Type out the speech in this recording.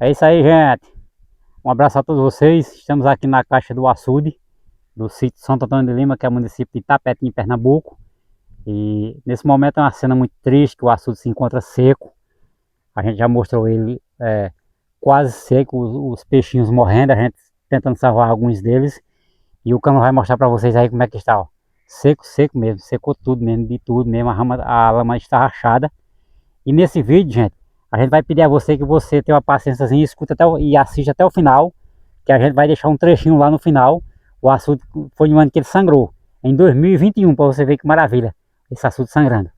É isso aí, gente. Um abraço a todos vocês. Estamos aqui na caixa do açude, do sítio Santo Antônio de Lima, que é o município de Itapetinga, em Pernambuco. E nesse momento é uma cena muito triste, que o açude se encontra seco. A gente já mostrou ele quase seco, os peixinhos morrendo, a gente tentando salvar alguns deles. E o cano vai mostrar para vocês aí como é que está, ó. Seco, seco mesmo, secou tudo mesmo, de tudo mesmo, a lama está rachada. E nesse vídeo, gente, a gente vai pedir a você que você tenha uma paciênciazinha, escuta e assista até o final, que a gente vai deixar um trechinho lá no final. O açude foi no ano que ele sangrou, em 2021, para você ver que maravilha, esse açude sangrando.